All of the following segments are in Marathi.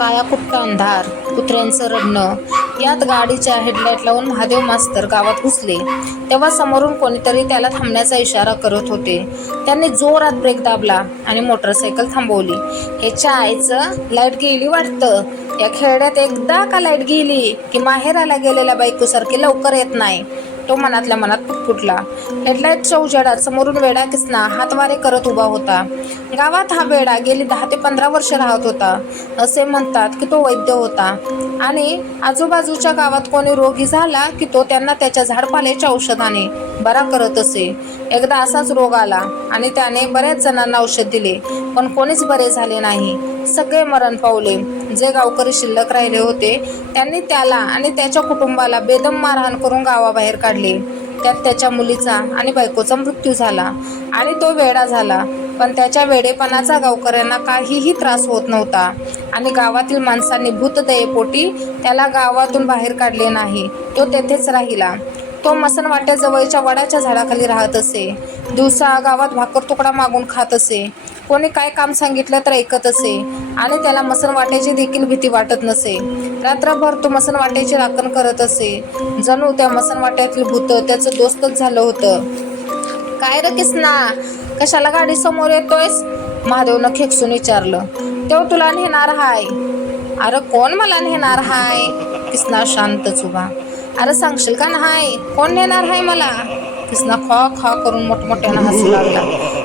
काया कुट्ट अंधार, कुत्र्यांचं रडणं यात गाडीच्या हेडलाईट लावून महादेव मास्तर गावात घुसले तेव्हा समोरून कोणीतरी त्याला थांबण्याचा इशारा करत होते. त्यांनी जोरात ब्रेक दाबला आणि मोटरसायकल थांबवली. ह्याच्या आईचं लाईट गेली वाटतं. या खेड्यात एकदा का लाईट गेली की माहेराला गेलेल्या बायकोसारखी लवकर येत नाही, तो मनातल्या मनात पुटपुटला. हेडलाईटच्या उजेडात समोरून वेडा किसना हातवारे करत उभा होता. गावात हा वेडा गेली 10 ते 15 वर्ष राहत होता. असे म्हणतात की तो वैद्य होता आणि आजूबाजूच्या गावात कोणी रोगी झाला की तो त्यांना त्याच्या झाडपाल्याच्या औषधाने बरा करत असे. एकदा असाच रोग आला आणि त्याने बऱ्याच जणांना औषध दिले, पण कोणीच बरे झाले नाही. सगळे मरण पावले. जे गावकरी शिल्लक राहिले होते त्यांनी त्याला आणि त्याच्या कुटुंबाला बेदम मारहाण करून गावाबाहेर काढले. त्यात त्याच्या मुलीचा आणि बायकोचा मृत्यू झाला आणि तो वेडा झाला. पण त्याच्या वेडेपणाचा गावकऱ्यांना काहीही त्रास होत नव्हता आणि गावातील माणसांनी भूतदयेपोटी त्याला गावातून बाहेर काढले नाही. तो तेथेच राहिला. तो मसनवाट्याजवळच्या वडाच्या झाडाखाली राहत असे. दिवसा गावात भाकर तुकडा मागून खात असे. कोणी काय काम सांगितलं तर ऐकत असे आणि त्याला मसनवाट्याची देखील भीती वाटत नसे. रात्रभर तो मसनवाट्याची राखण करत असे. जणू त्या मसनवाट्यातील भूत त्याचं दोस्तच झालं होतं. काय रे किसना, कशाला गाडी समोर येतोयस? महादेवनं खेकसून विचारलं. तेव्हा तुला नेणार हाय. अरे कोण मला नेणार हाय? किसना शांतच उभा. अरे सांगशील का नाही, कोण नेणार हाय मला? किसना खॉ खॉ करून मोठमोठ्यानं हसू लागला.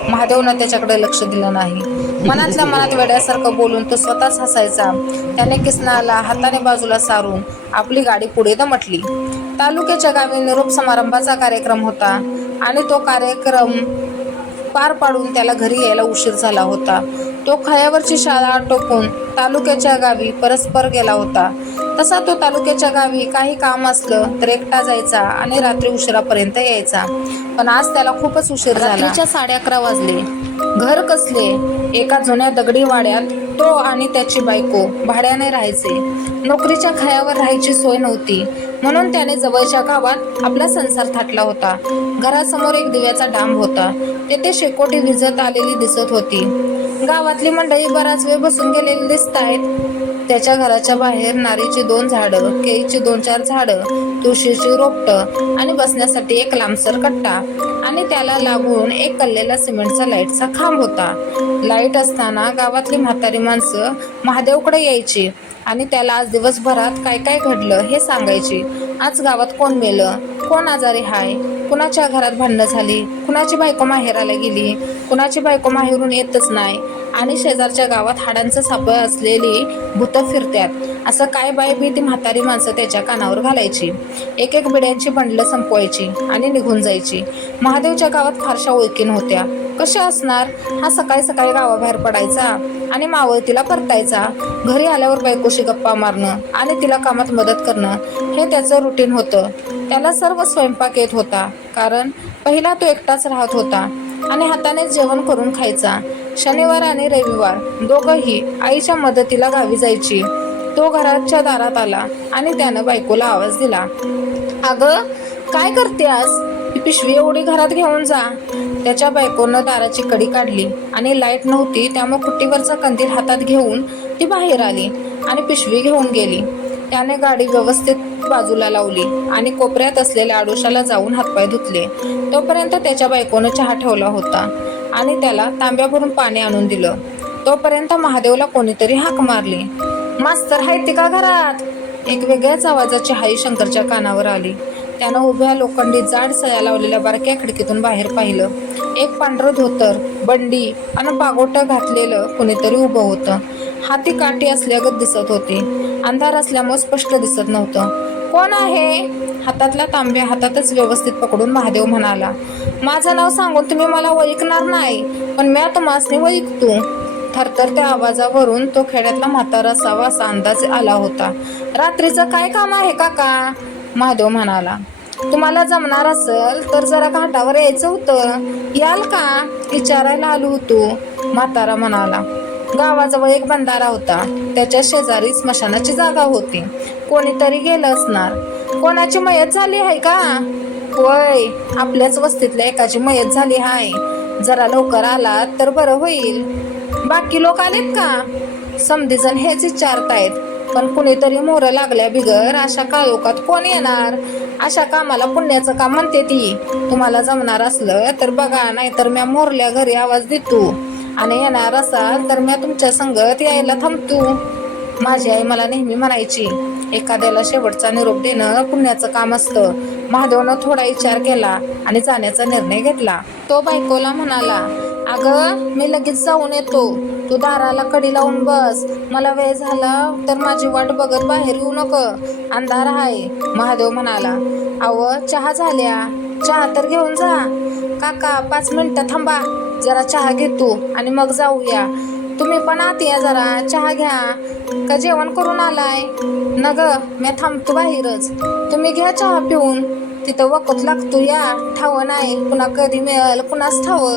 महादेवनं त्याच्याकडे लक्ष दिलं नाही. मनातल्या मनात वेड्यासारखं बोलून तो स्वतःच हसायचा. त्याने किसनाला हाताने बाजूला सारून आपली गाडी पुढे दमटली. तालुक्याच्या गावी निरोप समारंभाचा कार्यक्रम होता आणि तो कार्यक्रम पार पाडून त्याला घरी यायला उशीर झाला होता. तो खळ्यावरची शाळा आटोपून तालुक्याच्या गावी परस्पर गेला होता. तसा तो तालुक्याच्या गावी काही काम असलं तर एकटा जायचा आणि रात्री उशिरापर्यंत यायचा. पण आज त्याला खूपच उशीर झाला. रात्रीच्या 11:30 वाजले. घर कसले एका जुन्या दगडी वाड्यात तो आणि त्याची बायको भाड्याने राहायचे. नोकरीच्या खळ्यावर राहायची सोय नव्हती म्हणून त्याने जवळच्या गावात आपला संसार थाटला होता. घरासमोर एक दिव्याचा डांब होता. तेथे शेकोटी विझत आलेली दिसत होती. गावातली मंडळी बराच वेळ बसून गेलेली दिसतायत. त्याच्या घराच्या बाहेर नारीची 2 झाडं, केळीची 2-4 झाडं, तुळशीची रोपटं आणि बसण्यासाठी एक लांबसर कट्टा आणि त्याला लागून एक कल्लेला सिमेंटचा लाईटचा खांब होता. लाईट असताना गावातली म्हातारी माणसं महादेवकडे यायची आणि त्याला आज दिवसभरात काय काय घडलं हे सांगायची. आज गावात कोण मेलं, कोण आजारी हाय, कुणाच्या घरात भांडणं झाली, कुणाची बायको माहेराला गेली, कुणाची बायको माहेरून येतच नाही आणि शेजारच्या गावात हाडांचं सापळ असलेली भूतं फिरत्यात, असं काय बाय बी ती म्हातारी माणसं त्याच्या कानावर घालायची. एक एक बिड्यांची बंडलं संपवायची आणि निघून जायची. महादेवच्या गावात फारशा ओळखी नव्हत्या. कशा असणार? हा सकाळी सकाळी गावाबाहेर पडायचा आणि मावळतीला परतायचा. घरी आल्यावर बायकोशी गप्पा मारणं आणि तिला कामात मदत करणं हे त्याचं रुटीन होतं. त्याला सर्व स्वयंपाक येत होता कारण पहिला तो एकटाच राहत होता आणि हाताने जेवण करून खायचा. शनिवार आणि रविवार दोघंही आईच्या मदतीला गावी जायची. तो घराच्या दारात आला आणि त्यानं बायकोला आवाज दिला. अगं काय करतेस? ही पिशवी एवढी घरात घेऊन जा. त्याच्या बायकोनं दाराची कडी काढली आणि लाईट नव्हती त्यामुळे कुट्टीवरचा कंदील हातात घेऊन ती बाहेर आली आणि पिशवी घेऊन गेली. त्याने गाडी व्यवस्थित बाजूला लावली आणि कोपऱ्यात असलेल्या आडोशाला जाऊन हातपाय धुतले. तोपर्यंत त्याच्या बायकोनं चहा ठेवला होता आणि त्याला तांब्याभरून पाणी आणून दिलं. तोपर्यंत महादेवला कोणीतरी हाक मारली. मास्तर हायती का घरात? एक वेगळ्याच आवाजाची हाई शंकरच्या कानावर आली. त्यानं उभ्या लोखंडी जाड सळ्या लावलेल्या बारक्या खिडकीतून बाहेर पाहिलं. एक पांढरं धोतर, बंडी आणि पागोटं घातलेलं कोणीतरी उभं होतं. हाती काठी असल्यागत दिसत होती. अंधार असल्यामुळे स्पष्ट दिसत नव्हतं. कोण आहे? हातातला तांब्या हातातच व्यवस्थित पकडून महादेव म्हणाला. माझं नाव सांगून तुम्ही मला ओळखणार नाही, पण म्या तुम्हासनी ओळखतो. थरथरत्या आवाजावरून तो खेड्यातला म्हातारा असावा असा अंदाज आला होता. रात्रीचं काय काम आहे काका? महादेव म्हणाला. तुम्हाला जमणार असेल तर जरा घाटावर यायचं होतं, याल का? विचारायला आलो होतो, म्हातारा म्हणाला. गावाजवळ एक बंधारा होता. त्याच्या शेजारी स्मशानाची जागा होती. कोणीतरी गेलं असणार. कोणाची मयत झाली आहे का? होय, आपल्याच वस्तीतल्या एकाची मयत झाली आहे. जरा लवकर आलात तर बरं होईल. बाकी लोक आलेत का? समधीजण हेच विचारतायत, पण कुणीतरी मोहरं लागल्या बिगर अशा काळोखात कोण येणार? अशा कामाला पुण्याचं काम म्हणते ती. तुम्हाला जमणार असलं तर बघा, नाहीतर म्या मोरल्या घरी आवाज देतो आणि येणार असाल तर म्या तुमच्या संगत यायला थांबतो. माझी आई मला नेहमी म्हणायची, एखाद्याला शेवटचा निरोप देणं पुण्याचं काम असतं. महादेवनं थोडा विचार केला आणि जाण्याचा निर्णय घेतला. तो बायकोला म्हणाला, अगं मी लगेच जाऊन येतो, तू दाराला कडी लावून बस. मला वेळ झाला तर माझी वाट बघत बाहेर येऊ नको, अंधार आहे. महादेव म्हणाला, अव चहा झाल्या, चहा तर घेऊन जा. काका 5 मिनिटं थांबा, जरा चहा घेतो आणि मग जाऊया. तुम्ही पण आत या, जरा चहा घ्या. का जेवण करून आलाय? न ग, मी थांबतो बाहेरच, तुम्ही घ्या चहा पिऊन. तिथं वखत लागतो या, ठाव नाही पुन्हा कधी मिळेल कुणाच ठाव.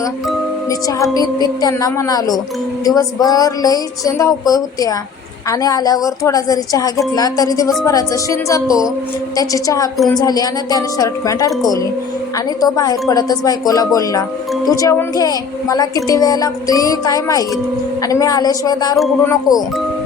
मी चहा पीत पीत त्यांना म्हणालो, दिवसभर लई धावपळ होत्या आणि आल्यावर थोडा जरी चहा घेतला तरी दिवसभराचा शिन जातो. त्याची चहा पिऊन झाली आणि त्याने शर्ट पॅन्ट अडकवली आणि तो बाहेर पडतच बायकोला बोलला, तू जेवून घे, मला किती वेळ लागतोय काय माहीत, आणि मी आल्याशिवाय दार उघडू नको.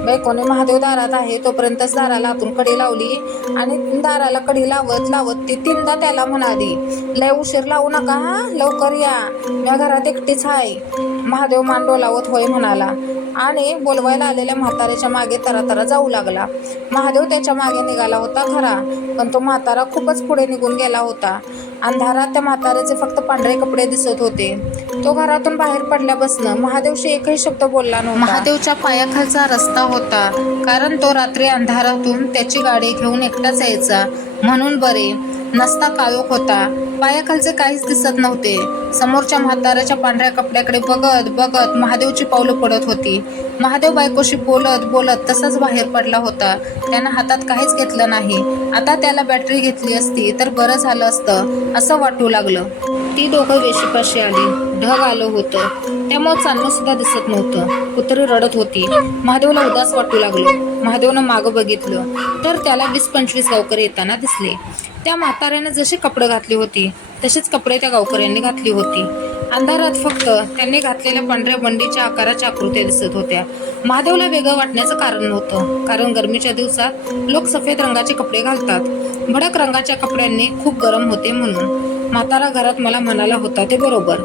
बायकोने महादेव दारात आहे तोपर्यंतच दाराला आतून कडी लावली आणि दाराला कडी लावत लावत ती 3दा त्याला म्हणाली, लय उशीर लावू नका हा, लवकर या, मी घरात एकटीच आहे. महादेव मान डोलावत होय म्हणाला आणि बोलवायला आलेल्या म्हाताऱ्याच्या मागे तरातरा जाऊ लागला. महादेव त्याच्या मागे निघाला होता खरा, पण तो म्हातारा खूपच पुढे निघून गेला होता. अंधारात त्या म्हाताऱ्याचे फक्त पांढरे कपडे दिसत होते. तो घरातून बाहेर पडल्यापासून महादेवशी एकही शब्द बोलला नव्हता. महादेवच्या पायाखालचा रस्ता होता, कारण तो रात्री अंधारातून त्याची गाडी घेऊन एकटाच यायचा म्हणून बरे. नसता काळोख होता, पायाखालचे काहीच दिसत नव्हते. समोरच्या म्हाताऱ्याच्या पांढऱ्या कपड्याकडे बघत बघत महादेवची पावलं पडत होती. महादेव बायकोशी बोलत बोलत तसाच बाहेर पडला होता. त्यानं हातात काहीच घेतलं नाही. आता त्याला बॅटरी घेतली असती तर बरं झालं असतं असं वाटू लागलं. ती दोघं वेशीपाशी आली. ढग आलं होतं, त्यामुळे चांदणं सुद्धा दिसत नव्हतं. कुत्री रडत होती. महादेवला उदास वाटू लागलं. महादेवनं मागं बघितलं तर त्याला 20-25 गावकरी येताना दिसले. त्या म्हाताऱ्यानं जशी कपडे घातली होती तसेच कपडे त्या गावकऱ्यांनी घातली होती. अंधारात फक्त त्यांनी घातलेल्या पांढऱ्या बंडीच्या आकाराच्या आकृत्या दिसत होत्या. महादेवला वेगळं वाटण्याचं कारण नव्हतं, कारण गरमीच्या दिवसात लोक सफेद रंगाचे कपडे घालतात. भडक रंगाच्या कपड्यांनी खूप गरम होते म्हणून. म्हातारा घरात मला म्हणाला होता ते बरोबर,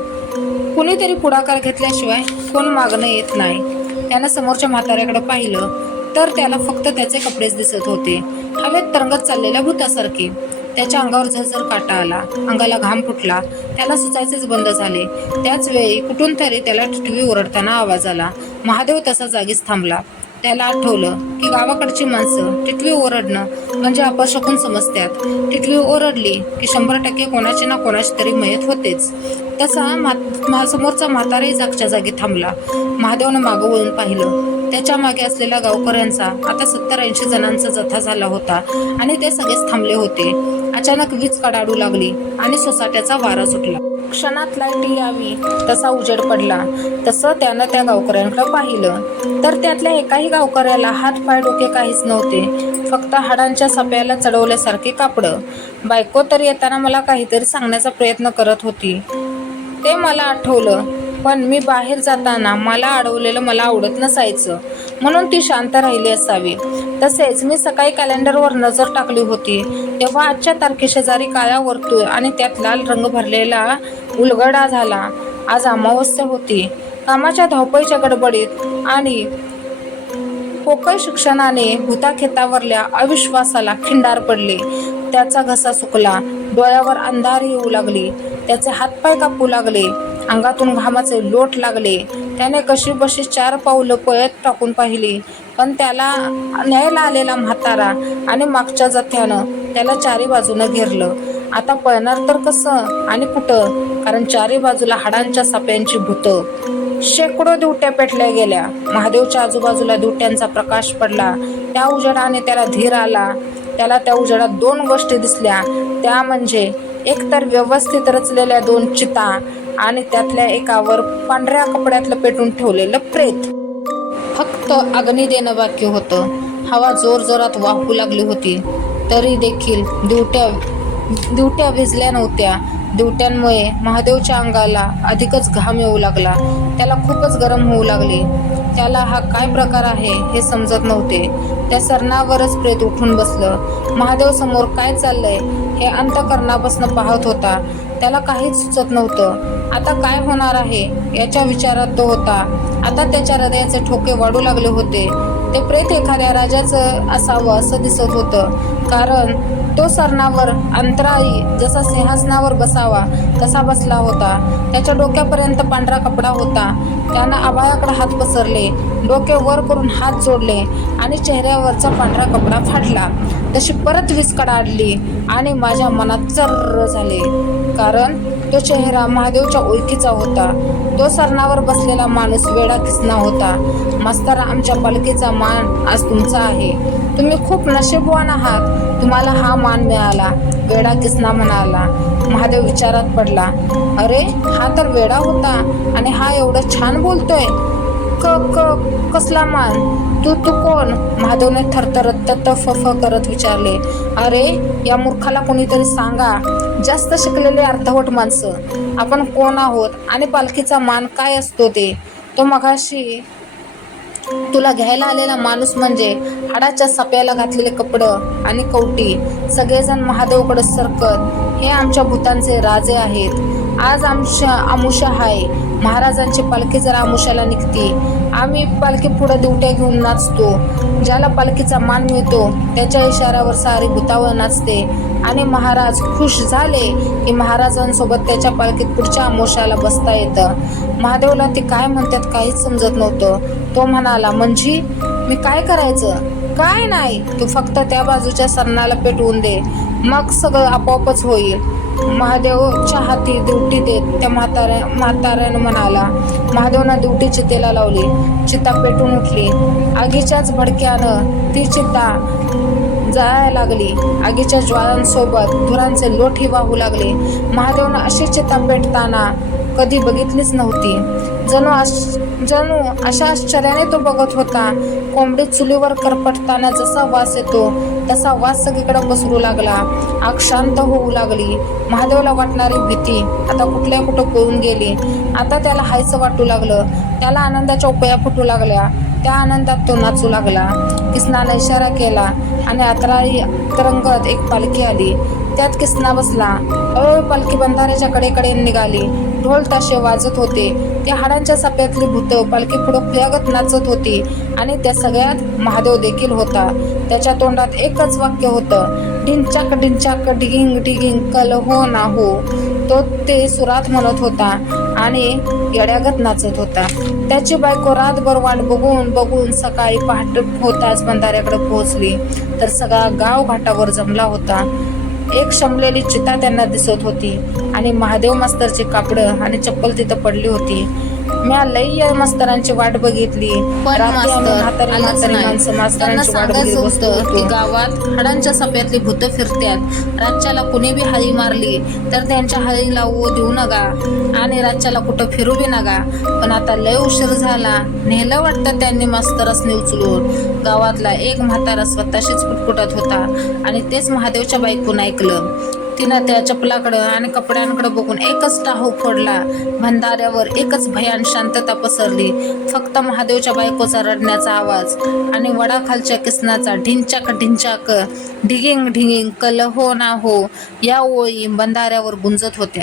कुणीतरी पुढाकार घेतल्याशिवाय कोण मागणं येत नाही. त्यानं समोरच्या म्हाताऱ्याकडे पाहिलं तर त्याला फक्त त्याचे कपडेच दिसत होते, हवेत तरंगत चाललेल्या भूतासारखे. त्याच्या अंगावर झरझर काटा आला, अंगाला घाम फुटला, त्याला सुचायचेच बंद झाले. त्याच वेळी कुठून तरी त्याला टिटवी ओरडताना आवाज आला. महादेव तसा जागीच थांबला. त्याला आठवलं की गावाकडची माणसं टिटवी ओरडणं म्हणजे अपशकुन समजतात. टिटवी ओरडली की 100% कोणाची ना कोणाची तरी मयत होतेच. तसा समोरचा म्हाताराही जागच्या जागी थांबला. महादेवनं मागं वळून पाहिलं. त्याच्या मागे असलेल्या गावकऱ्यांचा आता 70-80 जणांचा जथा झाला होता आणि ते सगळेच थांबले होते. अचानक वीज कडाडू लागली आणि सोसाट्याचा वारा सुटला. क्षणात लाईट यावी तसा उजेड पडला. तसं त्यानं त्या गावकऱ्यांकडे पाहिलं तर त्यातल्या एकाही गावकऱ्याला हात पाय डोके काहीच नव्हते, फक्त हाडांच्या सप्याला चढवल्यासारखी कापडं. बायको तर येताना मला काहीतरी सांगण्याचा प्रयत्न करत होती ते मला आठवलं, पण मी बाहेर जाताना मला अडवलेलं मला आवडत नसायचं म्हणून ती शांत राहिली असावी. तसेच मी सकाळी कॅलेंडरवर नजर टाकली होती तेव्हा आजच्या तारखेशेजारी काळा वर्तुळ आणि त्यात लाल रंग भरलेला उलगडा झाला. आज अमावस्या होती. कामाच्या धावपळीच्या गडबडीत आणि पोकळ शिक्षणाने भूताखेतावरल्या अविश्वासाला खिंडार पडले. त्याचा घसा सुकला, डोळ्यावर अंधार येऊ लागली, त्याचे हातपाय कापू लागले, अंगातून घामाचे लोट लागले. त्याने कशी बशी 4 पावलं पळत टाकून पाहिली, पण त्याला न्यायला आलेला म्हातारा आणि मागच्या जथ्यानं त्याला 4ही बाजूनं घेरलं. आता पळणार तर कसं आणि कुठं, कारण 4ही बाजूला हाडांच्या साप्यांची भूतं. शेकडो दिवट्या पेटल्या गेल्या. महादेवच्या आजूबाजूला दिवट्यांचा प्रकाश पडला. त्या उजेडाने त्याला धीर आला. त्याला त्या उजेडात 2 गोष्टी दिसल्या, त्या म्हणजे एकतर व्यवस्थित रचलेल्या 2 चिता आणि त्यातल्या एकावर पांढऱ्या कपड्यातलं पेटून ठेवलेलं प्रेत. फक्त अग्नी देणं बाकी होतं. हवा जोरजोरात वाहू लागली होती तरी देखील दिवट्या भिजल्या नव्हत्या. दिवट्यांमुळे महादेवच्या अंगाला अधिकच घाम येऊ लागला. त्याला खूपच गरम होऊ लागले. त्याला हा काय प्रकार आहे हे समजत नव्हते. त्या सरणावरच प्रेत उठून बसलं. महादेव समोर काय चाललंय हे अंतःकरणापासून पाहत होता. त्याला काहीच सुचत नव्हतं. आता काय होणार आहे याच्या विचारात तो होता. आता त्याच्या हृदयाचे ठोके वाढू लागले होते. ते प्रेत एखाद्या राजाचं असावं असं दिसत होतं, कारण तो सरणावर अंतराळी जसा सिंहासनावर बसावा तसा बसला होता. त्याच्या डोक्यापर्यंत पांढरा कपडा होता. त्यानं आभाळाकडे हात पसरले, डोके वर करून हात जोडले आणि चेहऱ्यावरचा पांढरा कपडा फाडला. तशी परत विस्कट आडली आणि माझ्या मनात चर्र झाले, कारण तो चेहरा महादेवच्या ओळखीचा होता. तो सरणावर बसलेला माणूस वेडा किसना होता. मास्तर, आमच्या पालखीचा मान आज तुमचा आहे. तुम्ही खूप नशीबवान आहात, तुम्हाला हा मान मिळाला, वेडा किसना म्हणाला. महादेव विचारात पडला. अरे, हा तर वेडा होता आणि हा एवढं छान बोलतोय. कसला मान? तू कोण? महादेवने थरथरत फ करत विचारले. अरे, या मूर्खाला कोणीतरी सांगा. जास्त शिकलेले अर्धवट माणसं आपण कोण आहोत आणि पालखीचा मान काय असतो ते. तो मगाशी तुला घ्यायला आलेला माणूस म्हणजे हाडाच्या साप्याला घातलेले कपडं आणि कवटी. सगळेजण महादेवकडे सरकत, हे आमच्या भूतांचे राजे आहेत. आज आमुषा आहे. महाराजांची पालखी जर आमुषाला निघते, आम्ही पालखी पुढे दिवट्या घेऊन नाचतो. ज्याला पालखीचा मान मिळतो त्याच्या इशाऱ्यावर सारी भूतावळ नाचते आणि महाराज खुश झाले की महाराजांसोबत त्याच्या पालखीत पुढच्या आमुषाला बसता येतं. महादेवला ती काय म्हणतात काहीच समजत नव्हतं. तो म्हणाला, म्हणजे मी काय करायचं? काय नाही, तू फक्त त्या बाजूच्या सरणाला पेटवून दे, मग सगळं आपोआपच होईल. महादेवच्या हाती दिवटी देत त्या म्हाताऱ्यानं म्हणाला. महादेवनं दिवटी चितेला लावली. चिता पेटून उठली. आगीच्याच भडक्यानं ती चिता जळायला लागली. आगीच्या ज्वाळांसोबत धुरांचे लोटही वाहू लागले. महादेवनं अशी चिता पेटताना कधी बघितलीच नव्हती. जणू अशा आश्चर्याने तो बघत होता. कोंबडी चुलीवर करपटताना जसा वास येतो तसा वास सगळीकडे पसरू लागला. आग शांत होऊ लागली. महादेवला वाटणारी भीती आता कुठल्या कुठं पळून गेली. आता त्याला हायचं वाटू लागलं. त्याला आनंदाच्या उपया फुटू लागल्या. त्या आनंदात तो नाचू लागला. किसनानं इशारा केला आणि अतराळी तरंगत एक पालखी आली. त्यात किसना बसला. हळूहळू पालखी बंधाऱ्याच्या कडेकडे निघाली. ढोल ताशे वाजत होते. त्या हाडांच्या साप्यातली भूतं पालखी पुढं खुयागत नाचत होती आणि त्या सगळ्यात महादेव देखील होता. त्याच्या तोंडात एकच वाक्य होतं, ढिंचाक ढिंचाक ढिगिंग ढिगिंग कल हो ना हो. तो ते सुरात म्हणत होता आणि येड्यागत नाचत होता. त्याची बायको रातभर वाट बघून सकाळी पहाटे होताच बंधाऱ्याकडे पोहोचली तर सगळा गाव घाटावर जमला होता. एक शमलेली चिता त्यांना दिसत होती आणि महादेव मास्तरची कापडं आणि चप्पल तिथं पडली होती. म्या लई मास्तरांची वाट बघितली. मास्तरांची वाट बघितली. गावात हाडांच्या सप्यातली भूतं फिरत्यात. रातच्याला कुणी बी हळी मारली तर त्यांच्या हळीला ओ देऊ नका आणि रातच्याला कुठं फिरू बी नका. पण आता लय उशीर झाला. नेलं वाटतं त्यांनी मास्तरसने उचलून. गावातला एक म्हातारा स्वतःशीच पुटपुटत होता आणि तेच महादेवच्या बायकोनं ऐकलं. तिनं त्या चपलाकडं आणि कपड्यांकडे बघून एकच टाहू फोडला. बंधाऱ्यावर एकच भयान शांतता पसरली. फक्त महादेवच्या बायकोचा रडण्याचा आवाज आणि वडाखालच्या किसनाचा ढिंचाक ढिंचाक ढिगिंग ढिगिंग कल हो ना हो या ओळी बंधाऱ्यावर गुंजत होत्या.